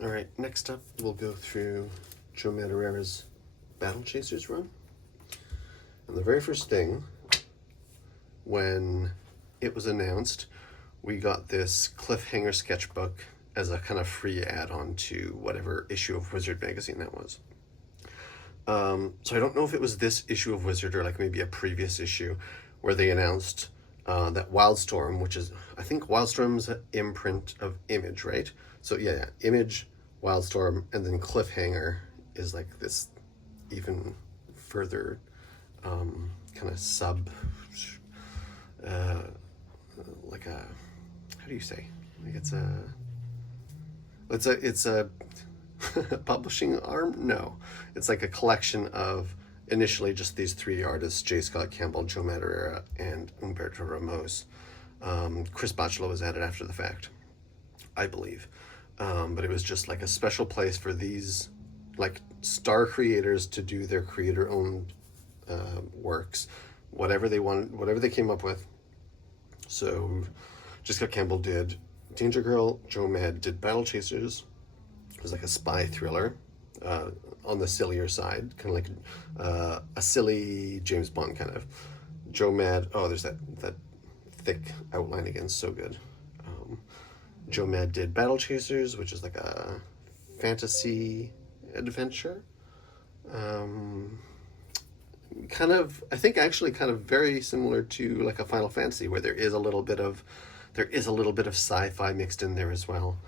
All right, next up we'll go through Joe Madureira's Battle Chasers run. And the very first thing, when it was announced, we got this Cliffhanger sketchbook as a kind of free add-on to whatever issue of Wizard magazine that was. So I don't know if it was this issue of Wizard or like maybe a previous issue where they announced that Wildstorm, which is, I think Wildstorm's an imprint of Image, right? So yeah, Image, Wildstorm, and then Cliffhanger is like this even further kind of sub, like a, how do you say? Like it's a publishing arm? No, it's like a collection of initially just these three artists: J. Scott Campbell, Joe Madureira, and Umberto Ramos. Chris Bachalo was added after the fact, I believe, but it was just like a special place for these like star creators to do their creator-owned works, whatever they wanted, whatever they came up with. So J. Scott Campbell did Danger Girl, Joe Mad did Battle Chasers. It was like a spy thriller on the sillier side, kind of like a silly James Bond kind of. Joe Mad, oh, there's that thick outline again, so good. Joe Mad did Battle Chasers, which is like a fantasy adventure. Kind of, I think actually kind of very similar to like a Final Fantasy, where there is a little bit of sci-fi mixed in there as well.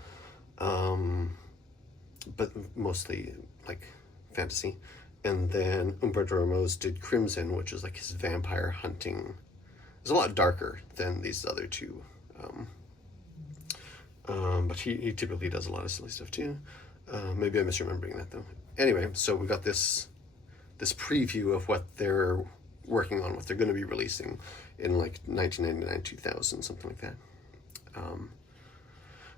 But mostly like fantasy. And then Umberto Ramos did Crimson, which is like his vampire hunting. It's a lot darker than these other two. But he typically does a lot of silly stuff too. Maybe I'm misremembering that though. Anyway, so we got this preview of what they're working on, what they're going to be releasing in like 1999, 2000, something like that.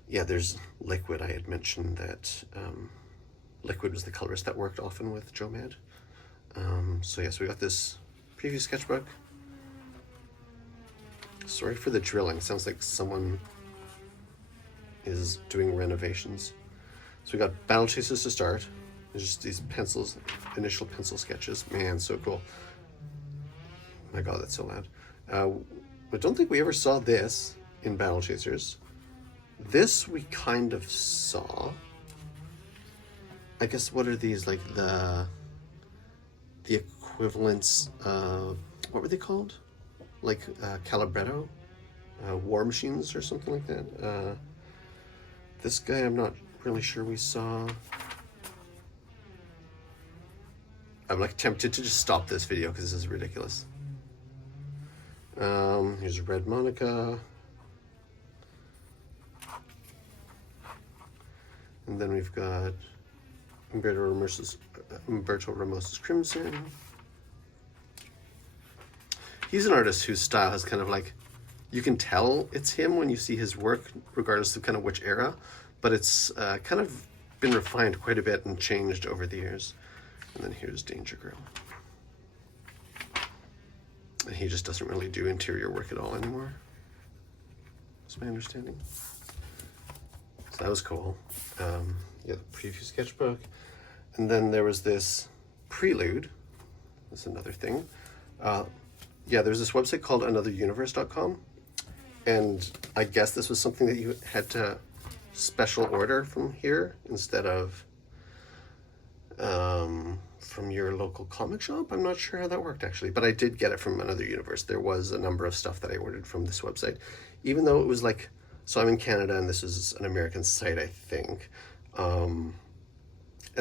Yeah, there's Liquid. I had mentioned that Liquid was the colorist that worked often with Joe Mad. So yeah, so we got this preview sketchbook. Sorry for the drilling. Sounds like someone is doing renovations. So we got Battle Chasers to start. There's just these pencils, initial pencil sketches. Man, so cool. My God, that's so loud. I don't think we ever saw this in Battle Chasers. This we kind of saw. I guess, what are these, like the equivalents, what were they called? Like Calibretto? War Machines or something like that? This guy I'm not really sure we saw. I'm like tempted to just stop this video because this is ridiculous. Here's Red Monika. And then we've got Umberto Ramos's Crimson. He's an artist whose style has kind of like, you can tell it's him when you see his work, regardless of kind of which era, but it's kind of been refined quite a bit and changed over the years. And then here's Danger Girl. And he just doesn't really do interior work at all anymore. That's my understanding. So that was cool. Yeah, the preview sketchbook. And then there was this prelude. That's another thing. Yeah, there's this website called anotheruniverse.com. And I guess this was something that you had to special order from here instead of from your local comic shop. I'm not sure how that worked actually, but I did get it from Another Universe. There was a number of stuff that I ordered from this website, even though it was like, so I'm in Canada and this is an American site, I think. And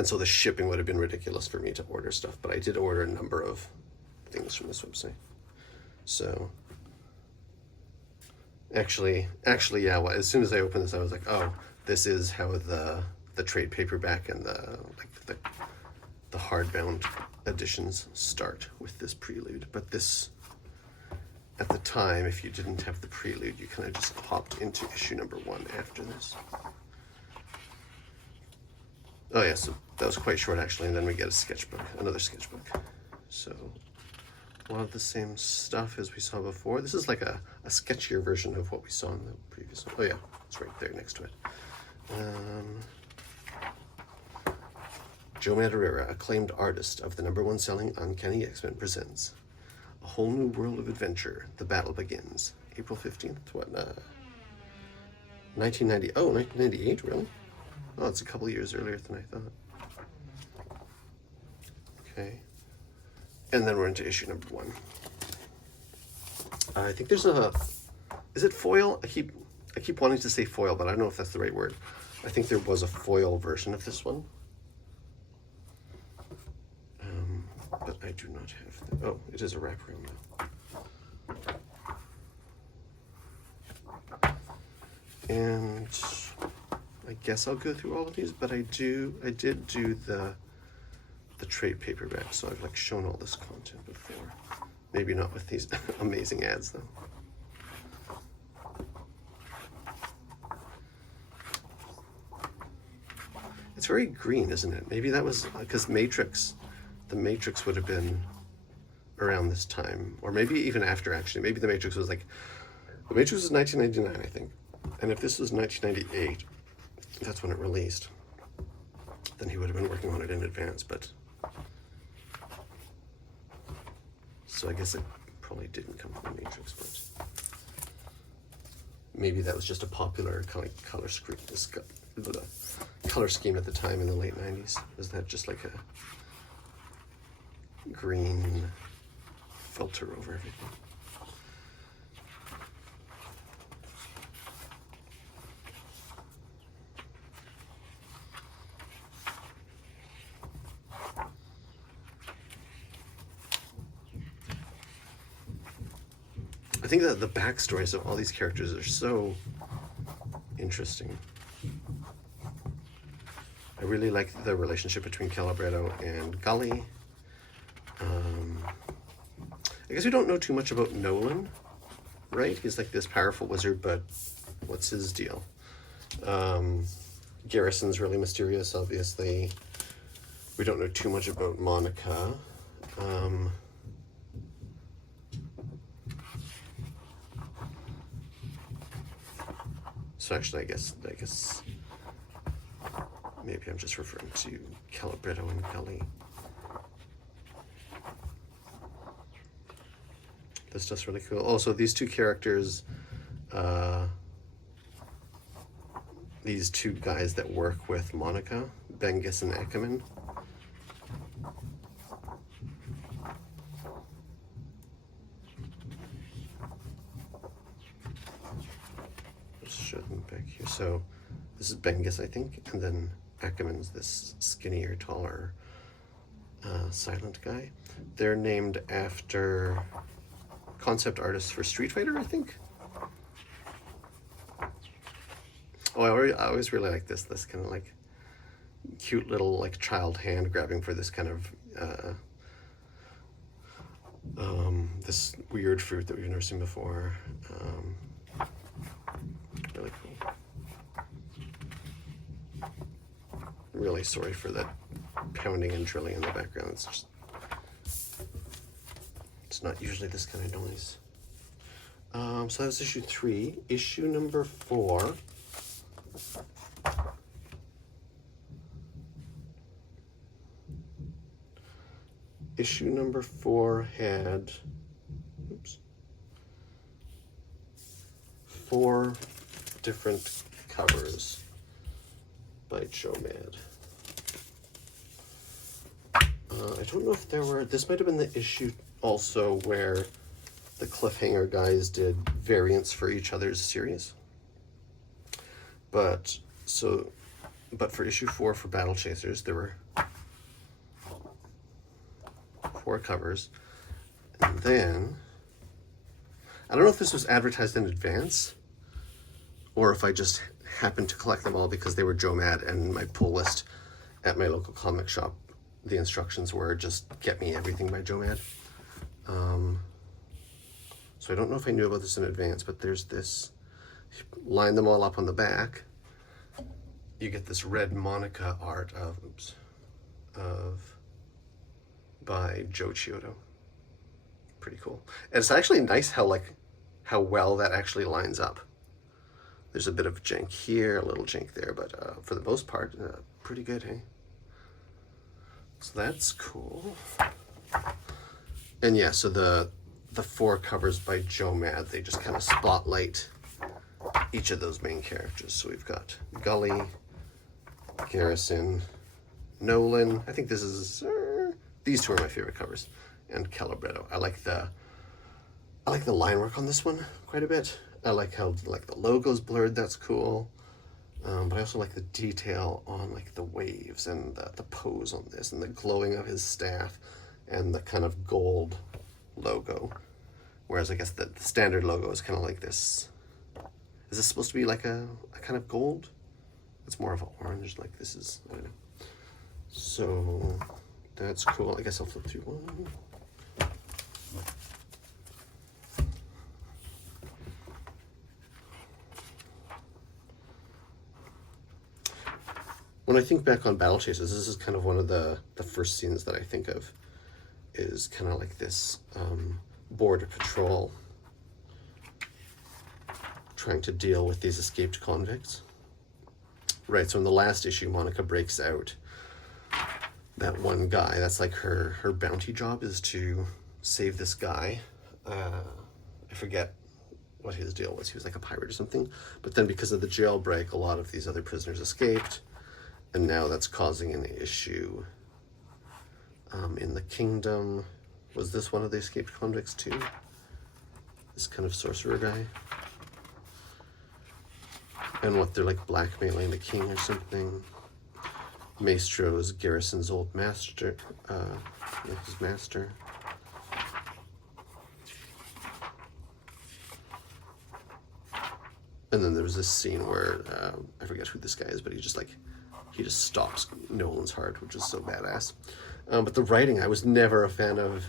so the shipping would have been ridiculous for me to order stuff, but I did order a number of things from this website. So actually, yeah, well, as soon as I opened this, I was like, oh, this is how the trade paperback and the hardbound editions start with this prelude. But this, at the time, if you didn't have the prelude, you kind of just hopped into issue number 1 after this. Oh yeah, so that was quite short actually, and then we get a sketchbook, another sketchbook. So a lot of the same stuff as we saw before. This is like a sketchier version of what we saw in the previous one. Oh yeah, it's right there next to it. Joe Madureira, acclaimed artist of the #1 selling Uncanny X-Men, presents A Whole New World of Adventure. The Battle Begins. April 15th, 1990. Oh, 1998, really? Oh, it's a couple years earlier than I thought. Okay. And then we're into issue #1. I think there's a... Is it foil? I keep wanting to say foil, but I don't know if that's the right word. I think there was a foil version of this one. But I do not have that. Oh, it is a wraparound now. And I guess I'll go through all of these, but I did do the trade paperback, so I've like shown all this content before. Maybe not with these amazing ads though. It's very green, isn't it? Maybe that was because the Matrix would have been around this time, or maybe even after, actually. Maybe the Matrix was 1999, I think. And if this was 1998, that's when it released, then he would have been working on it in advance, but... So I guess it probably didn't come from the Matrix, but... Maybe that was just a popular kind of color scheme at the time in the late 90s. Was that just like a green filter over everything? I think that the backstories of all these characters are so interesting. I really like the relationship between Calibretto and Gully. I guess we don't know too much about Nolan, right? He's like this powerful wizard, but what's his deal? Garrison's really mysterious, obviously. We don't know too much about Monika. So actually, I guess maybe I'm just referring to Calibretto and Gully. This stuff's really cool. Also, these two characters, these two guys that work with Monika, Bengus and Ackerman. Just show them back here. So this is Bengus, I think, and then Ackerman's this skinnier, taller, silent guy. They're named after concept artists for Street Fighter, I think. Oh, I always really like this kind of like cute little like child hand grabbing for this kind of this weird fruit that we've never seen before. Really cool. Really sorry for that pounding and drilling in the background. It's just, it's not usually this kind of noise. So that was issue 3. Issue #4. Issue #4 had, 4 different covers by Joe Mad. I don't know if there were, this might have been the issue also where the Cliffhanger guys did variants for each other's series. But for issue 4 for Battle Chasers, there were 4 covers. And then, I don't know if this was advertised in advance or if I just happened to collect them all because they were Joe Mad, and my pull list at my local comic shop, the instructions were just get me everything by Joe Mad. So I don't know if I knew about this in advance, but there's this, line them all up on the back. You get this Red Monika art by Joe Chiodo. Pretty cool. And it's actually nice how well that actually lines up. There's a bit of jank here, a little jank there, but for the most part, pretty good, hey? So that's cool. And yeah, so the 4 covers by Joe Mad, they just kind of spotlight each of those main characters. So we've got Gully, Garrison, Nolan. I think this is these 2 are my favorite covers, and Calabretto. I like the line work on this one quite a bit. I like how like the logo's blurred. That's cool. But I also like the detail on like the waves and the pose on this, and the glowing of his staff, and the kind of gold logo. Whereas I guess the standard logo is kind of like this. Is this supposed to be like a kind of gold? It's more of an orange, like this is, I don't know. So that's cool. I guess I'll flip through one. When I think back on Battle Chasers, this is kind of one of the first scenes that I think of, is kind of like this border patrol trying to deal with these escaped convicts. Right, so in the last issue, Monica breaks out that one guy. That's like her bounty job, is to save this guy. I forget what his deal was. He was like a pirate or something. But then because of the jailbreak, a lot of these other prisoners escaped. And now that's causing an issue in the kingdom. Was this one of the escaped convicts too? This kind of sorcerer guy? And what, they're like blackmailing the king or something. Maestro is Garrison's old master, like his master. And then there was this scene where, I forget who this guy is, but he just stops Nolan's heart, which is so badass. But the writing, I was never a fan of.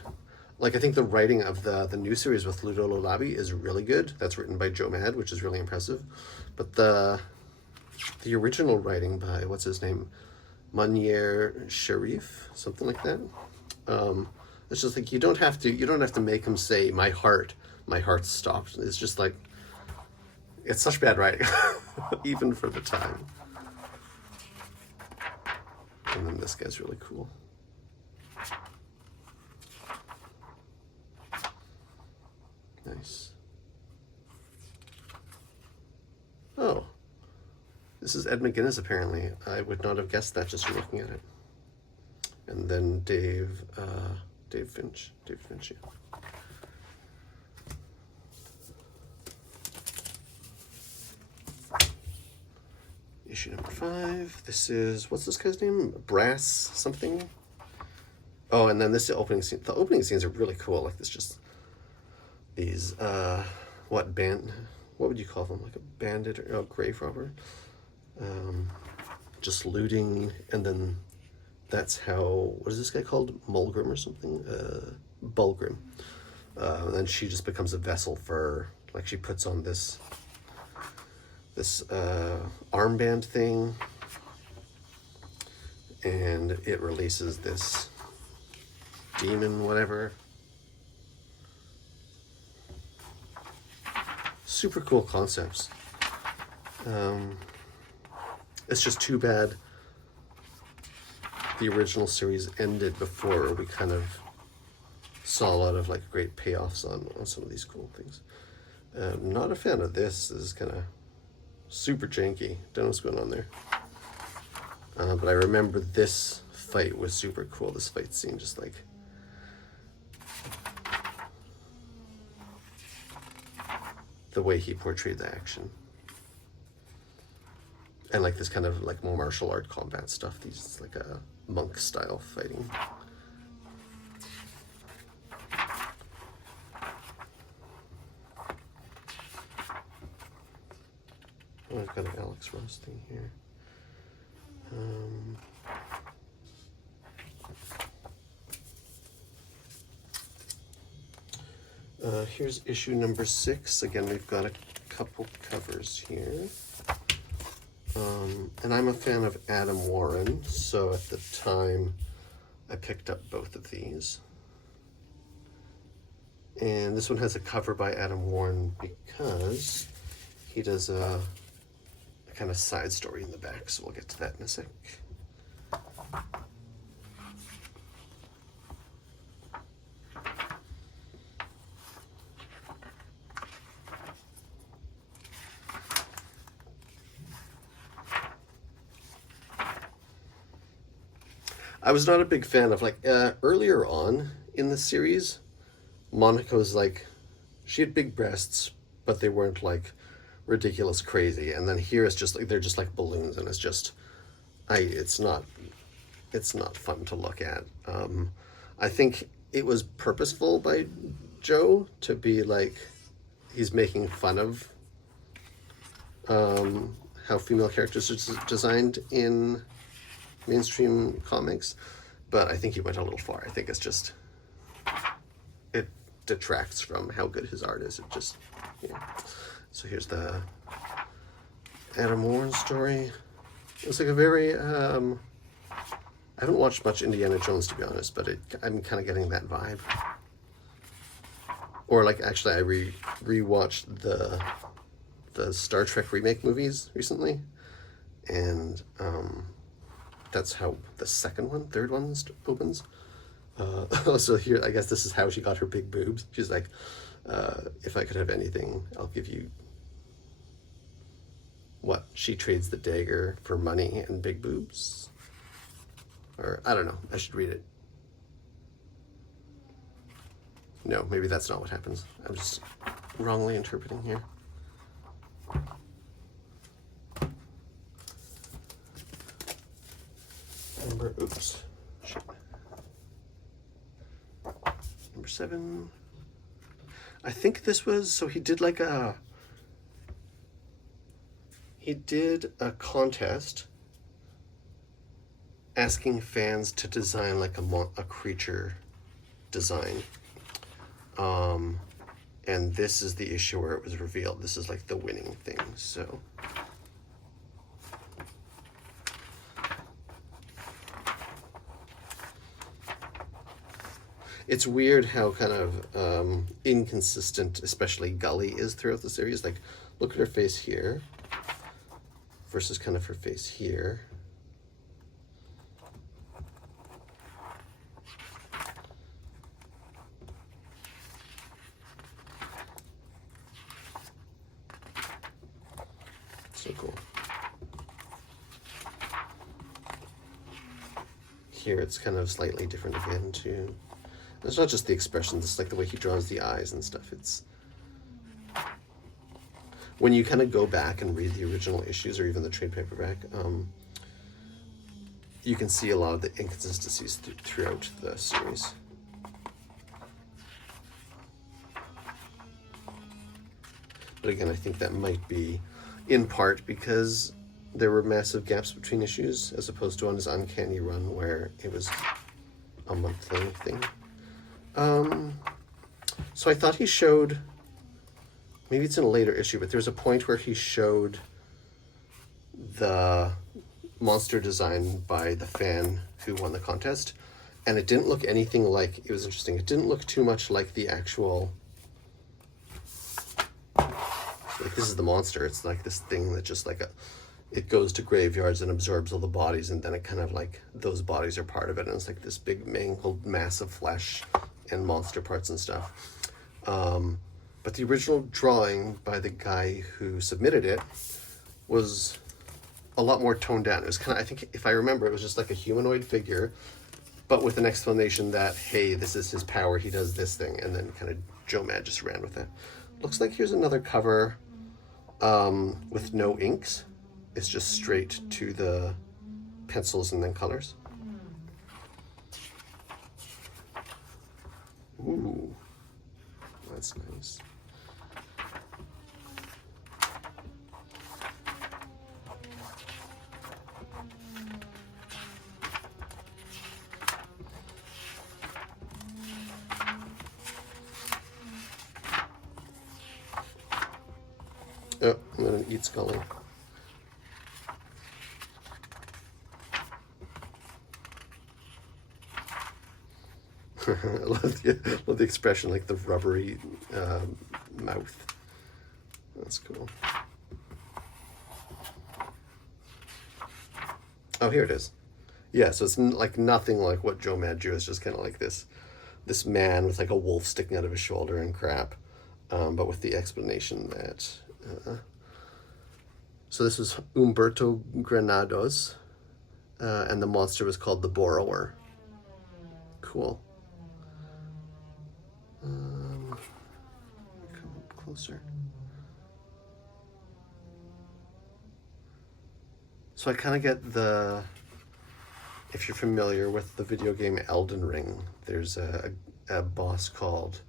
Like, I think the writing of the new series with Ludolo Labi is really good. That's written by Joe Mad, which is really impressive. But the original writing by, what's his name? Munier Sharif, something like that. It's just like, you don't have to make him say my heart stopped. It's just like, it's such bad writing, even for the time. And then this guy's really cool. Nice. Oh, this is Ed McGuinness, apparently. I would not have guessed that just from looking at it. And then Dave Finch, yeah. Issue number 5. This is, what's this guy's name? Brass something? Oh, and then this opening scene. The opening scenes are really cool. Like this, just these, what would you call them? Like a bandit or grave robber? Just looting, and then that's how, what is this guy called? Mulgrim or something? Bulgrim. And then she just becomes a vessel for, like, she puts on this armband thing, and it releases this demon, whatever. Super cool concepts. It's just too bad the original series ended before we kind of saw a lot of like great payoffs on some of these cool things. Not a fan of this. This is kind of super janky. Don't know what's going on there. But I remember this fight was super cool. This fight scene, just like the way he portrayed the action. And like this kind of like more martial art combat stuff. These like a monk style fighting. Oh, I've got an Alex Ross thing here. Here's issue number 6. Again, we've got a couple covers here. And I'm a fan of Adam Warren, so at the time I picked up both of these. And this one has a cover by Adam Warren because he does a kind of side story in the back, so we'll get to that in a sec. I was not a big fan of like earlier on in the series. Monica was like, she had big breasts, but they weren't like ridiculous crazy. And then here it's just like they're just like balloons, and it's just, it's not fun to look at. I think it was purposeful by Joe to be like, he's making fun of how female characters are designed in mainstream comics, but I think he went a little far. I think it's just, it detracts from how good his art is. It just, yeah. So here's the Adam Warren story. It's like a very, I haven't watched much Indiana Jones, to be honest, but I'm kind of getting that vibe. Or like, actually, I rewatched the Star Trek remake movies recently, and that's how the third one opens. So here, I guess this is how she got her big boobs. She's like, if I could have anything, I'll give you what? She trades the dagger for money and big boobs? Or, I don't know, I should read it. No, maybe that's not what happens. I'm just wrongly interpreting here. Oops. Shit. Number 7. I think this was, so he did a contest asking fans to design like a creature design. And this is the issue where it was revealed. This is like the winning thing, so. It's weird how kind of inconsistent, especially Gully is throughout the series. Like, look at her face here versus kind of her face here. So cool. Here it's kind of slightly different again too. It's not just the expressions, it's like the way he draws the eyes and stuff. It's when you kind of go back and read the original issues or even the trade paperback, you can see a lot of the inconsistencies throughout the series. But again, I think that might be in part because there were massive gaps between issues as opposed to on his Uncanny Run where it was a monthly thing. So I thought he showed, maybe it's in a later issue, but there's a point where he showed the monster design by the fan who won the contest, and it didn't look anything like, it was interesting, it didn't look too much like the actual, like this is the monster, it's like this thing that just like it goes to graveyards and absorbs all the bodies, and then it kind of like, those bodies are part of it, and it's like this big mangled mass of flesh and monster parts and stuff. But the original drawing by the guy who submitted it was a lot more toned down. It was kind of, I think if I remember, it was just like a humanoid figure, but with an explanation that, hey, this is his power, he does this thing, and then kind of Joe Mad just ran with it. Looks like here's another cover with no inks. It's just straight to the pencils and then colors. Ooh, that's nice. Oh, I'm gonna eat Scully. I love the expression, like the rubbery mouth. That's cool. Oh, here it is. Yeah, so it's like nothing like what Joe Mad drew. It's just kind of like this man with like a wolf sticking out of his shoulder and crap, but with the explanation that. So this was Humberto Granados. and the monster was called the Borrower. Cool. Come up closer. So I kind of get the, if you're familiar with the video game Elden Ring, there's a boss called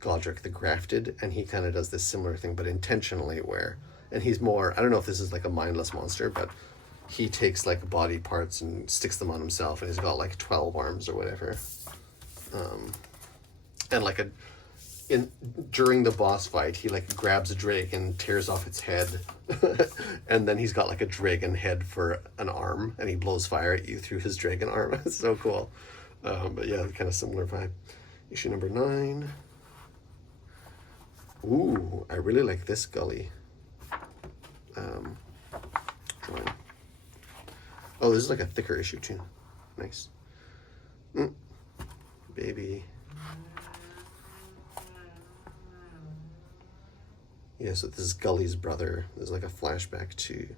Godric the Grafted, and he kind of does this similar thing, but intentionally where, and he's more, I don't know if this is like a mindless monster, but he takes like body parts and sticks them on himself, and he's got like 12 arms or whatever. And like during the boss fight, he like grabs a dragon and tears off its head, and then he's got like a dragon head for an arm, and he blows fire at you through his dragon arm. It's so cool. But yeah, kind of similar vibe. Issue number 9. Ooh, I really like this gully drawing. Oh, this is like a thicker issue too. Nice. Baby. Yeah, so this is Gully's brother. There's like a flashback to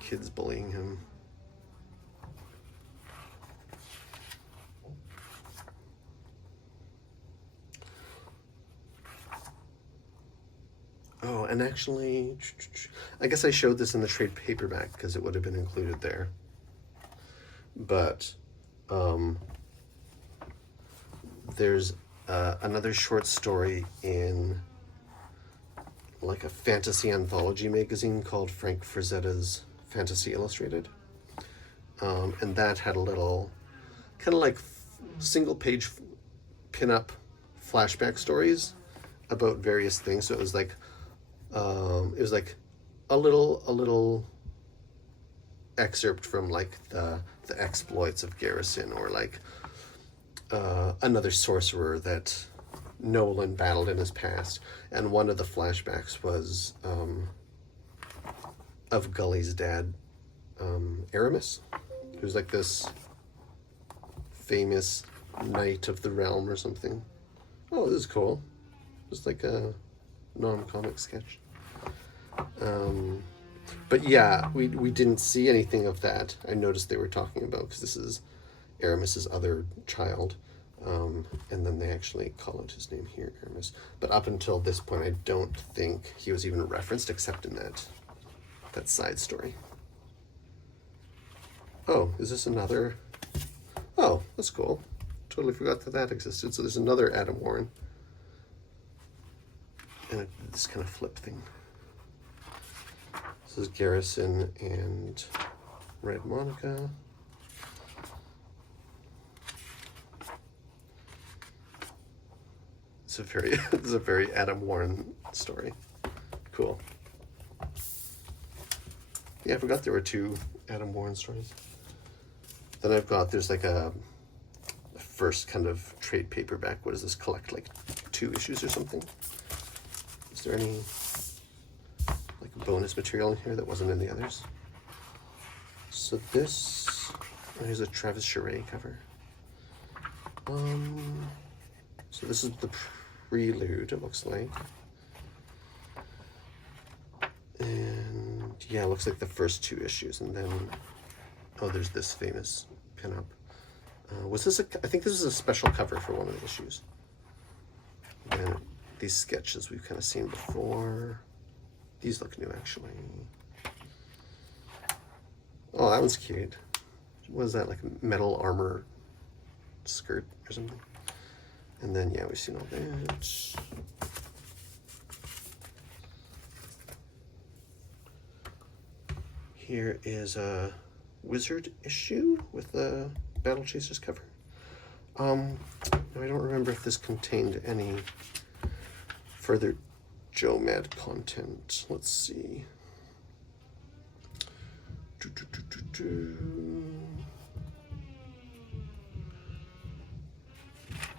kids bullying him. Oh, and actually, I guess I showed this in the trade paperback because it would have been included there. But there's another short story in like a fantasy anthology magazine called Frank Frazetta's Fantasy Illustrated. And that had a little kind of like single page pinup flashback stories about various things. So it was like a little excerpt from like the exploits of Garrison, or like another sorcerer that Nolan battled in his past. And one of the flashbacks was of Gully's dad, Aramis, who's like this famous knight of the realm or something. Oh, this is cool. Just like a non-comic sketch. But yeah, we didn't see anything of that. I noticed they were talking about, because this is Aramis's other child, and then they actually call out his name here, Aramis. But up until this point, I don't think he was even referenced except in that side story. Oh, is this another? Oh, that's cool. Totally forgot that existed. So there's another Adam Warren, and this kind of flip thing. This is Garrison and Red Monika. It's a very Adam Warren story. Cool. Yeah, I forgot there were 2 Adam Warren stories. Then there's like a first kind of trade paperback. What does this collect, like 2 issues or something? Is there any like bonus material in here that wasn't in the others? So here's a Travis Charest cover. So this is the prelude, it looks like. And yeah, it looks like the first 2 issues, and then there's this famous pinup. I think this is a special cover for one of the issues. And these sketches we've kind of seen before. These look new, actually. Oh, that one's cute. What is that, like a metal armor skirt or something? And then, yeah, we've seen all that. Here is a Wizard issue with the Battle Chasers cover. I don't remember if this contained any further Joe Mad content. Let's see.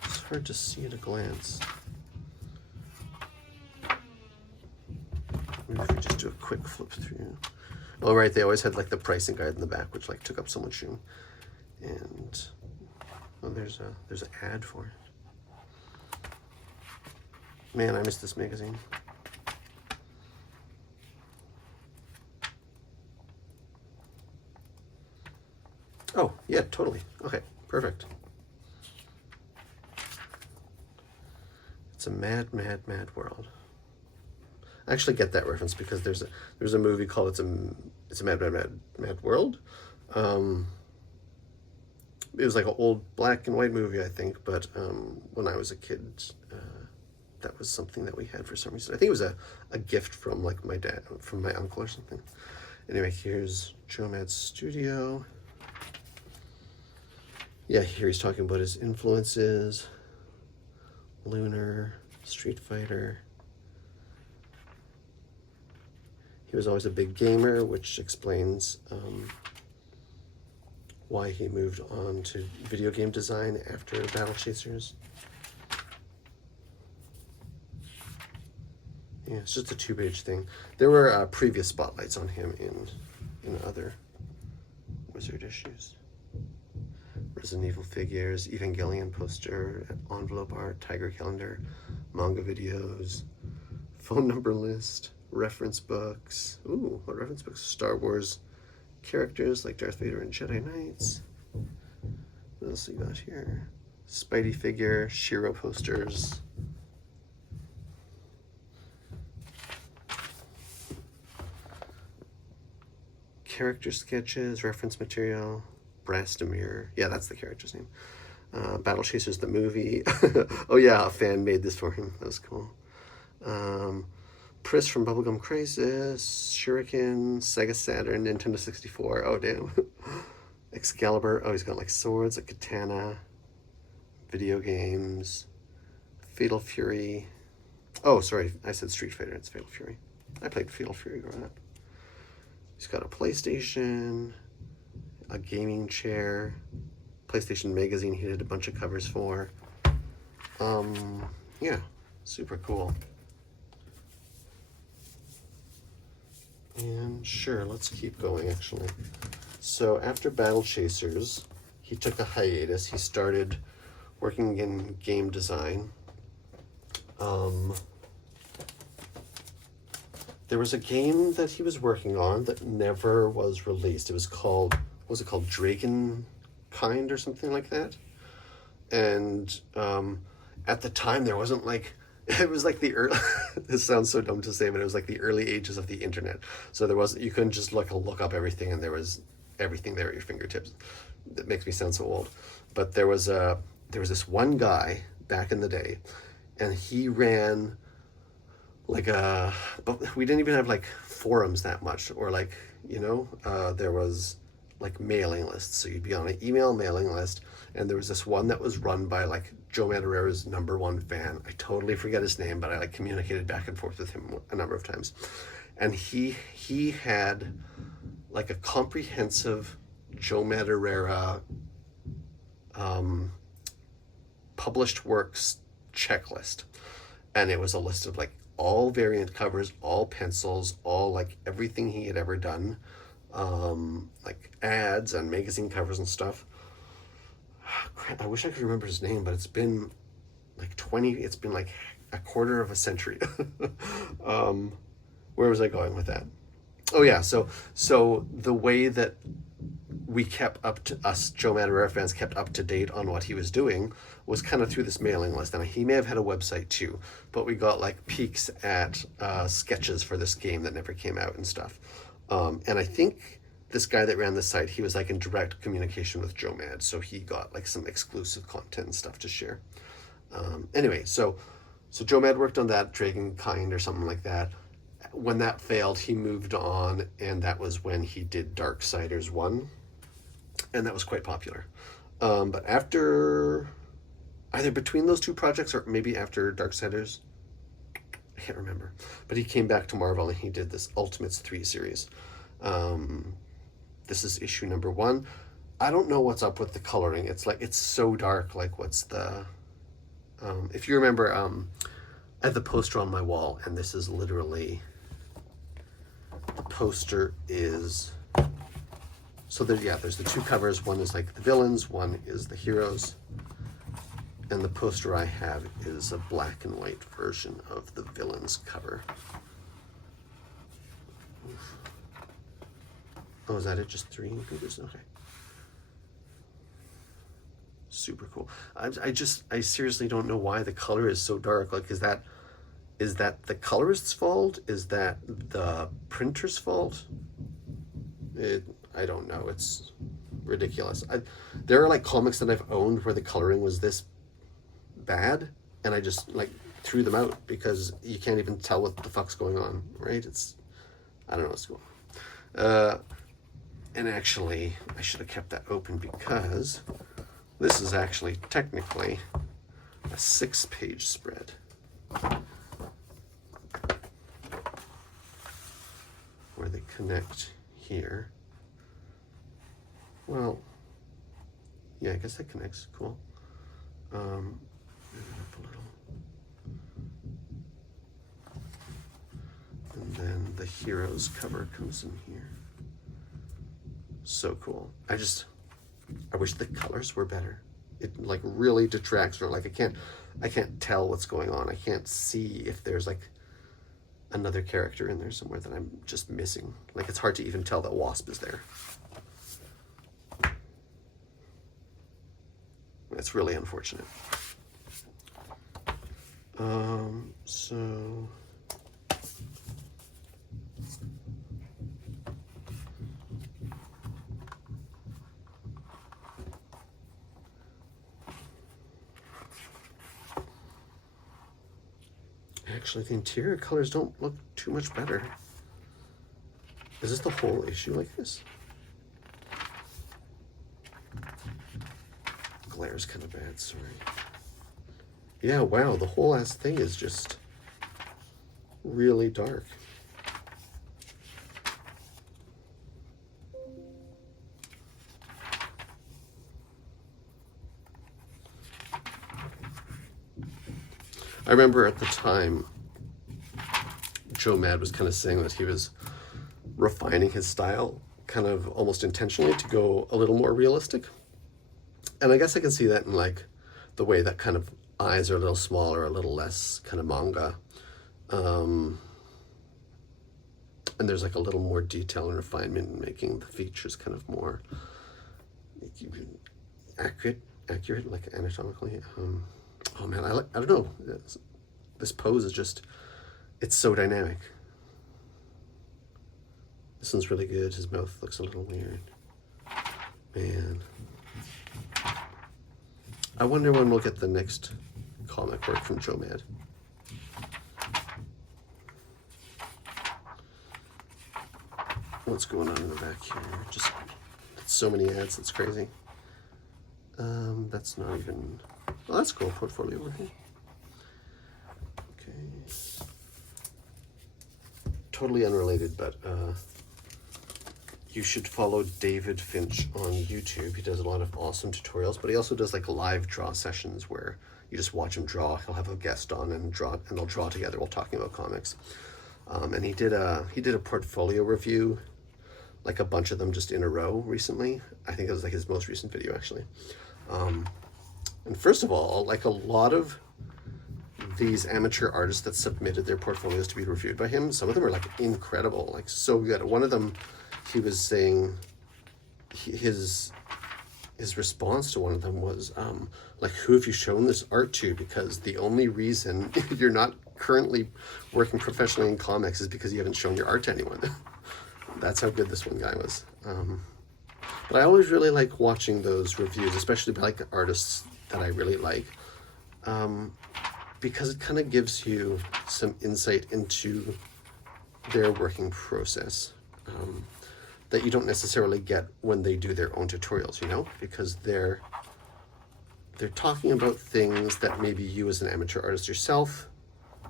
It's hard to see at a glance. Maybe if we just do a quick flip through. Oh, right, they always had like the pricing guide in the back, which like took up so much room. And there's an ad for it. Man, I missed this magazine. Oh, yeah, totally. Okay, perfect. It's a mad, mad, mad world. I actually get that reference because there's a movie called It's a Mad, Mad, Mad, Mad World. Um, it was like an old black and white movie, I think, but when I was a kid, that was something that we had for some reason. I think it was a gift from like my dad, from my uncle or something. Anyway, here's Joe Mad's studio. Yeah, here he's talking about his influences. Lunar, Street Fighter. He was always a big gamer, which explains why he moved on to video game design after Battle Chasers. Yeah, it's just a 2-page thing. There were previous spotlights on him in other Wizard issues. Resident Evil figures, Evangelion poster, envelope art, Tiger calendar, manga videos, phone number list, reference books. Ooh, what reference books? Star Wars characters like Darth Vader and Jedi Knights. What else we got here? Spidey figure, Shiro posters. Character sketches, reference material, Brastamir. Yeah, that's the character's name. Battle Chasers, the movie. Oh yeah, a fan made this for him. That was cool. Pris from Bubblegum Crisis, Shuriken, Sega Saturn, Nintendo 64. Oh damn. Excalibur. Oh, he's got like swords, a katana, video games, Fatal Fury. Oh, sorry, I said Street Fighter. It's Fatal Fury. I played Fatal Fury growing up. He's got a PlayStation, a gaming chair, PlayStation magazine he did a bunch of covers for. Yeah, super cool. And sure, let's keep going actually. So after Battle Chasers, he took a hiatus. He started working in game design. There was a game that he was working on that never was released. It was called, what was it called? Dragonkind or something like that. And at the time, there wasn't like, it was like the early, this sounds so dumb to say, but it was like the early ages of the internet. So there wasn't, you couldn't just look up everything and there was everything there at your fingertips. That makes me sound so old. But there was this one guy back in the day, and he ran like but we didn't even have like forums that much, or like, there was like mailing lists. So you'd be on an email mailing list, and there was this one that was run by like Joe Madureira's #1 fan. I totally forget his name, but I like communicated back and forth with him a number of times. And he had like a comprehensive Joe Madureira published works checklist. And it was a list of like all variant covers, all pencils, all like everything he had ever done, like ads and magazine covers and stuff. Crap, I wish I could remember his name, but it's been like it's been like a quarter of a century. Where was I going with that? Oh yeah, so the way that we kept up to, us Joe Madureira fans kept up to date on what he was doing was kind of through this mailing list. And he may have had a website too, but we got like peeks at sketches for this game that never came out and stuff. And I think this guy that ran the site, he was like in direct communication with Joe Mad, so he got like some exclusive content and stuff to share. Anyway, so Joe Mad worked on that Dragonkind or something like that. When that failed, he moved on, and that was when he did Darksiders 1, and that was quite popular. But after, either between those two projects or maybe after Darksiders, I can't remember, but he came back to Marvel and he did this Ultimates 3 series. This is issue #1. I don't know what's up with the coloring. It's like, it's so dark. Like, what's the, if you remember, I have the poster on my wall, and this is literally, the poster is, so there's the two covers. One is like the villains, one is the heroes. And the poster I have is a black and white version of the villains cover. Oh, is that it? Just 3 pages? Okay. super cool. I seriously don't know why the color is so dark. Like, is that the colorist's fault? Is that the printer's fault? I don't know. It's ridiculous. There are like comics that I've owned where the coloring was this bad, and I just like threw them out because you can't even tell what the fuck's going on, right? I don't know what's going on. And actually, I should have kept that open because this is actually technically a 6-page spread. Where they connect here. Well, yeah, I guess that connects. Cool. Move it up a little. And then the heroes cover comes in here. So cool. I wish the colors were better. It like really detracts from, like, I can't tell what's going on. I can't see if there's like another character in there somewhere that I'm just missing. Like, it's hard to even tell that Wasp is there. It's really unfortunate. So actually, the interior colors don't look too much better. Is this the whole issue like this? Glare's kind of bad, sorry. Yeah, wow, the whole ass thing is just really dark. I remember at the time, Joe Mad was kind of saying that he was refining his style kind of almost intentionally to go a little more realistic. And I guess I can see that in like the way that kind of eyes are a little smaller, a little less kind of manga. And there's like a little more detail and refinement in making the features kind of more accurate, like anatomically. Oh man, I don't know. This pose is just, it's so dynamic. This one's really good. His mouth looks a little weird. Man. I wonder when we'll get the next comic work from Joe Mad. What's going on in the back here? Just so many ads, it's crazy. That's not even, well, that's cool, portfolio working. Okay. Totally unrelated, but you should follow David Finch on YouTube. He does a lot of awesome tutorials, but he also does like live draw sessions where you just watch him draw. He'll have a guest on and they'll draw together while talking about comics. And he did a portfolio review, like a bunch of them just in a row recently. I think it was like his most recent video actually. And first of all, like a lot of these amateur artists that submitted their portfolios to be reviewed by him, some of them are like incredible, like so good. One of them, he was saying his response to one of them was like, who have you shown this art to? Because the only reason you're not currently working professionally in comics is because you haven't shown your art to anyone. That's how good this one guy was. But I always really like watching those reviews, especially by like artists that I really like, because it kind of gives you some insight into their working process that you don't necessarily get when they do their own tutorials, you know, because they're talking about things that maybe you as an amateur artist yourself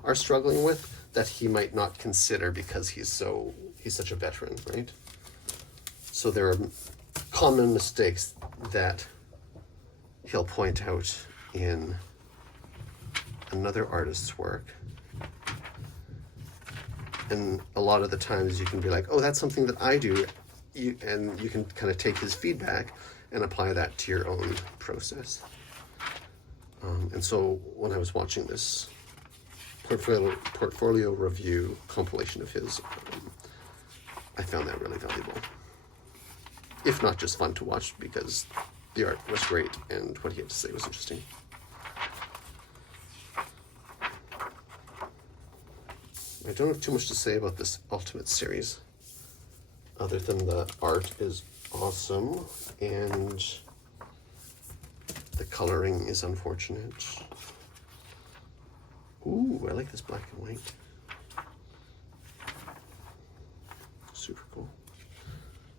are struggling with that he might not consider because he's such a veteran, right? So there are common mistakes that he'll point out in another artist's work. And a lot of the times you can be like, oh, that's something that I do. And you can kind of take his feedback and apply that to your own process. And so when I was watching this portfolio review compilation of his, I found that really valuable. If not just fun to watch, because the art was great, and what he had to say was interesting. I don't have too much to say about this Ultimate series, other than the art is awesome, and the coloring is unfortunate. Ooh, I like this black and white. Super cool.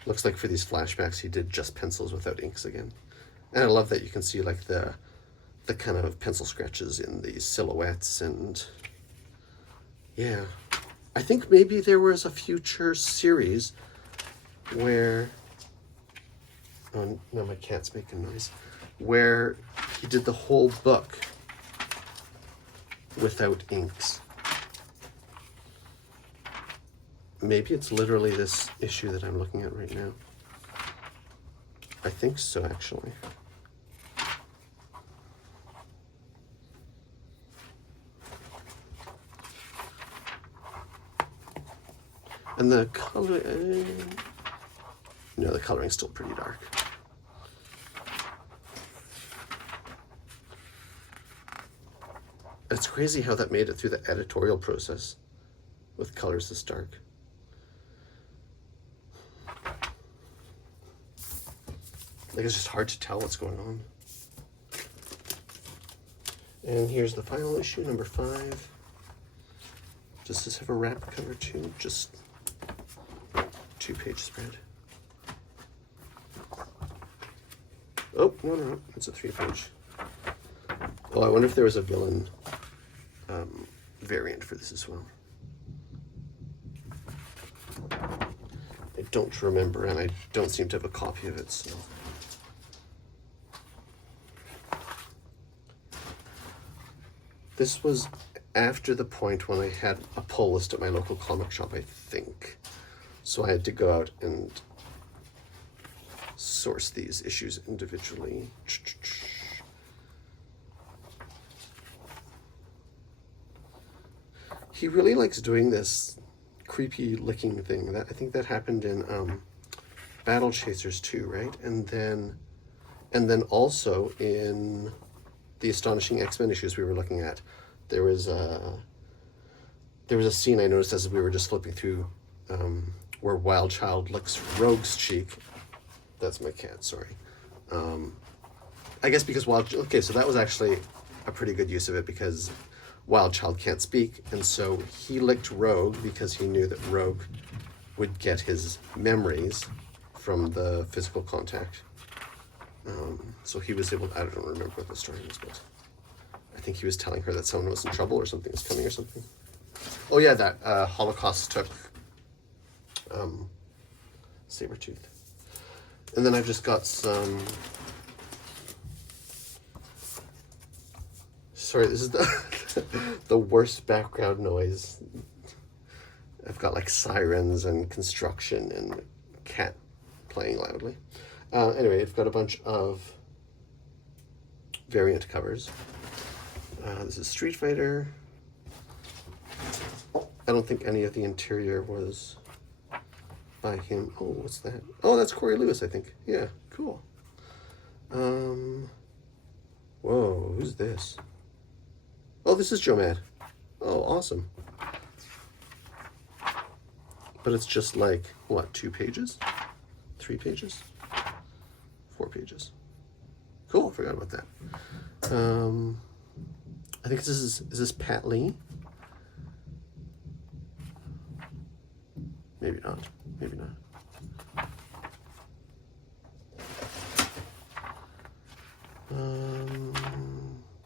Looks like for these flashbacks he did just pencils without inks again. And I love that you can see like the kind of pencil scratches in these silhouettes, and yeah. I think maybe there was a future series where, oh, now my cat's making noise, where he did the whole book without inks. Maybe it's literally this issue that I'm looking at right now. I think so, actually. And the color, no, the coloring's still pretty dark. It's crazy how that made it through the editorial process with colors this dark. Like, it's just hard to tell what's going on. And here's the final issue, number 5. Does this have a wrap cover too? Just 2-page spread. Oh, no, it's a 3-page. Oh, I wonder if there was a villain variant for this as well. I don't remember, and I don't seem to have a copy of it, so. This was after the point when I had a pull list at my local comic shop, I think. So I had to go out and source these issues individually. He really likes doing this creepy licking thing. That I think that happened in Battle Chasers too, right? And then also in the Astonishing X-Men issues we were looking at, there was a scene I noticed as we were just flipping through where Wild Child licks Rogue's cheek. That's my cat, sorry. I guess because okay, so that was actually a pretty good use of it because Wild Child can't speak, and so he licked Rogue because he knew that Rogue would get his memories from the physical contact. So he was able, I don't remember what the story was, but I think he was telling her that someone was in trouble or something was coming or something. Oh yeah, that Holocaust took Sabretooth. And then I've just got some, sorry, this is the worst background noise. I've got like sirens and construction and cat playing loudly. Anyway, I've got a bunch of variant covers. This is Street Fighter. I don't think any of the interior was by him. Oh, what's that? Oh, that's Corey Lewis, I think. Yeah, cool. Whoa, who's this? Oh, this is Joe Mad. Oh, awesome. But it's just like, what, 2 pages? 3 pages? 4 pages. Cool, forgot about that. I think is this Pat Lee? Maybe not. Maybe not.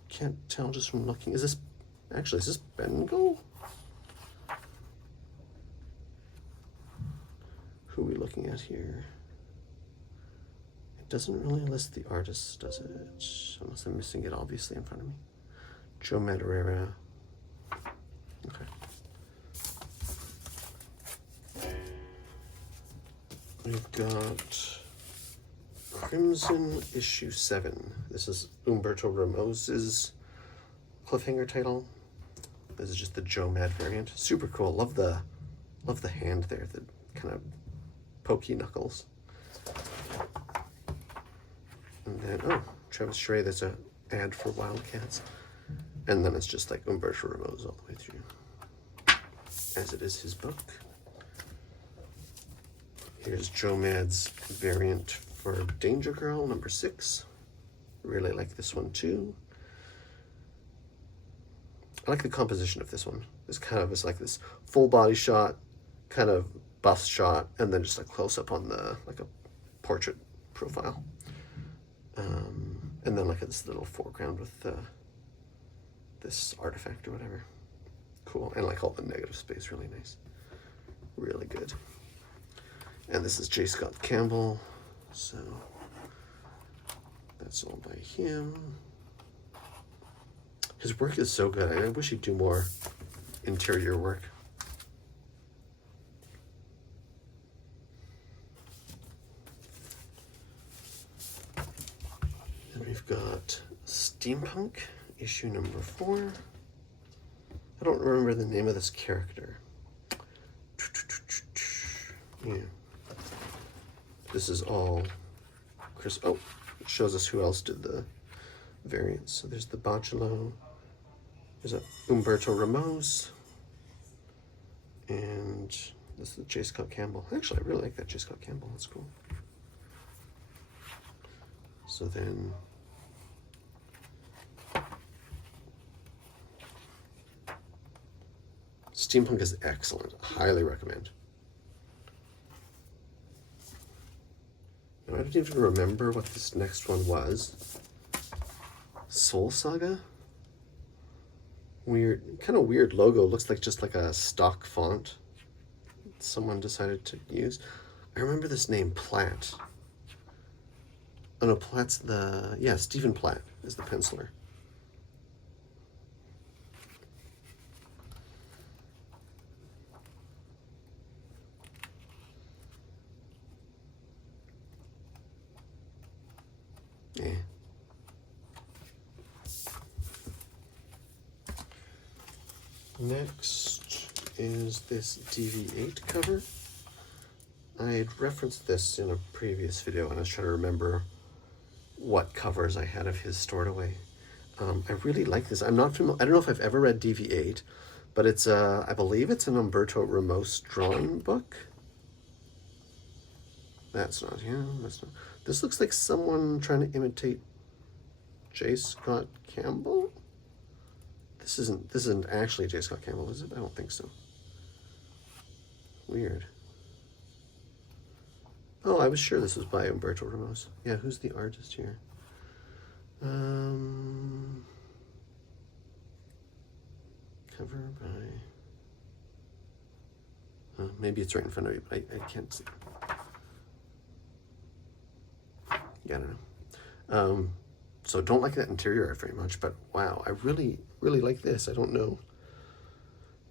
Can't tell just from looking. Is this Bengal? Who are we looking at here? It doesn't really list the artist, does it? Unless I'm missing it obviously in front of me. Joe Madureira. Okay. We've got Crimson issue 7. This is Umberto Ramos's Cliffhanger title. This is just the Joe Mad variant. Super cool. Love the hand there, the kind of pokey knuckles. And then, oh, Travis Charest, there's a ad for WildCATs. And then it's just like Umberto Ramos all the way through, as it is his book. Here's Joe Mad's variant for Danger Girl, number 6. Really like this one too. I like the composition of this one. This kind of is like this full body shot, kind of bust shot, and then just a close up on the, like a portrait profile. And then like this little foreground with this artifact or whatever. Cool. And like all the negative space, really nice. Really good. And this is J. Scott Campbell. So that's all by him. His work is so good. I wish he'd do more interior work. And we've got Steampunk, issue number 4. I don't remember the name of this character. Yeah. This is all Chris. Oh, it shows us who else did the variants. So there's the Bachelot. There's a Umberto Ramos. And this is J. Scott Campbell. Actually, I really like that J. Scott Campbell. That's cool. So then Steampunk is excellent. Highly recommend. Now, I don't even remember what this next one was. Soul Saga? Weird, kind of weird logo. Looks like just like a stock font someone decided to use. I remember this name, Platt. Oh no, Platt's the, yeah, Stephen Platt is the penciler. Yeah. Next is this DV8 cover. I had referenced this in a previous video and I was trying to remember what covers I had of his stored away. I really like this. I'm not familiar. I don't know if I've ever read DV8, but it's I believe it's an Umberto Ramos drawn book. That's not him. That's not. This looks like someone trying to imitate J. Scott Campbell. This isn't actually J. Scott Campbell, is it? I don't think so. Weird. Oh, I was sure this was by Umberto Ramos. Yeah, who's the artist here? Cover by... maybe it's right in front of you, but I can't see. Yeah, I don't know. So don't like that interior art very much, but wow, I really, really like this. I don't know.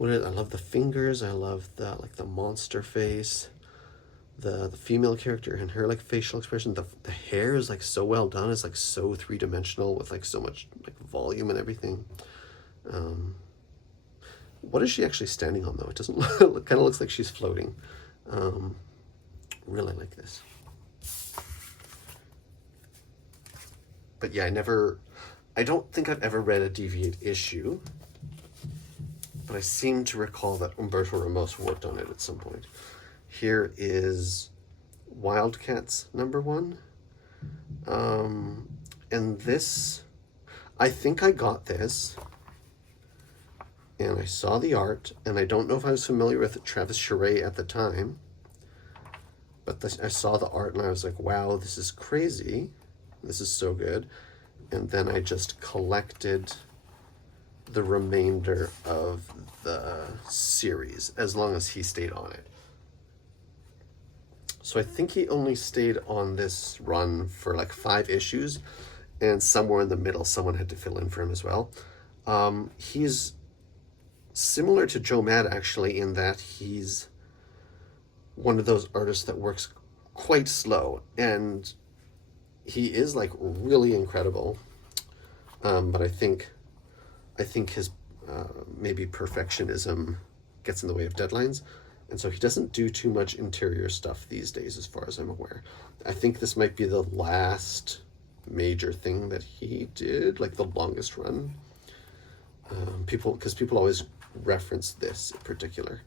I love the fingers. I love the like the monster face. The female character and her like facial expression. The hair is like so well done. It's like so 3-dimensional with like so much like volume and everything. What is she actually standing on though? It doesn't look, it kind of looks like she's floating. Really like this. But yeah, I don't think I've ever read a DV8 issue, but I seem to recall that Umberto Ramos worked on it at some point. Here is WildCATs number 1. And this, I think I got this, and I saw the art, and I don't know if I was familiar with Travis Charest at the time, but I saw the art and I was like, wow, this is crazy. This is so good. And then I just collected the remainder of the series as long as he stayed on it. So I think he only stayed on this run for like 5 issues, and somewhere in the middle someone had to fill in for him as well. He's similar to Joe Mad actually in that he's one of those artists that works quite slow, and he is like really incredible, but I think his maybe perfectionism gets in the way of deadlines, and so he doesn't do too much interior stuff these days as far as I'm aware. I think this might be the last major thing that he did, like the longest run. Because people always reference this in particular.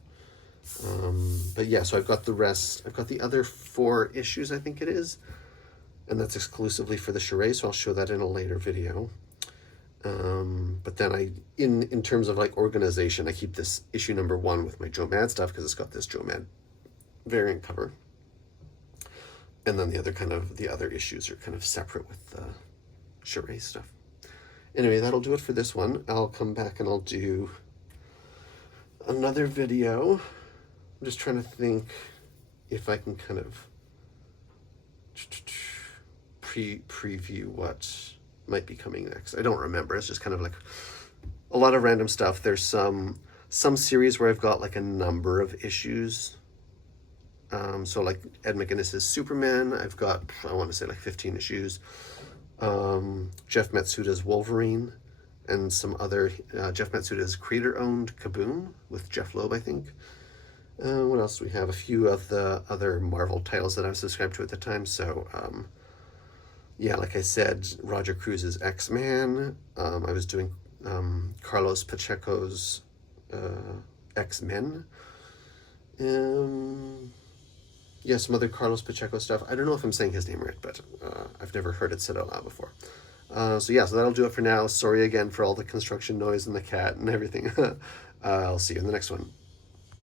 But yeah, so I've got the rest. I've got the other 4 issues, I think it is, and that's exclusively for the charade, so I'll show that in a later video. But then in terms of like organization, I keep this issue number 1 with my Joe Mad stuff because it's got this Joe Mad variant cover. And then the other issues are kind of separate with the charade stuff. Anyway, that'll do it for this one. I'll come back and I'll do another video. I'm just trying to think if I can kind of preview what might be coming next. I don't remember. It's just kind of like a lot of random stuff. There's some series where I've got like a number of issues. So like Ed McGuinness's Superman, I've got, I want to say like 15 issues. Jeff Matsuda's Wolverine, and some other, Jeff Matsuda's creator-owned Kaboom with Jeff Loeb, I think. What else do we have? A few of the other Marvel titles that I was subscribed to at the time. So, yeah, like I said, Roger Cruz's X-Man. I was doing Carlos Pacheco's X-Men. Yeah, some other Carlos Pacheco stuff. I don't know if I'm saying his name right, but I've never heard it said out loud before. So yeah, so that'll do it for now. Sorry again for all the construction noise and the cat and everything. I'll see you in the next one.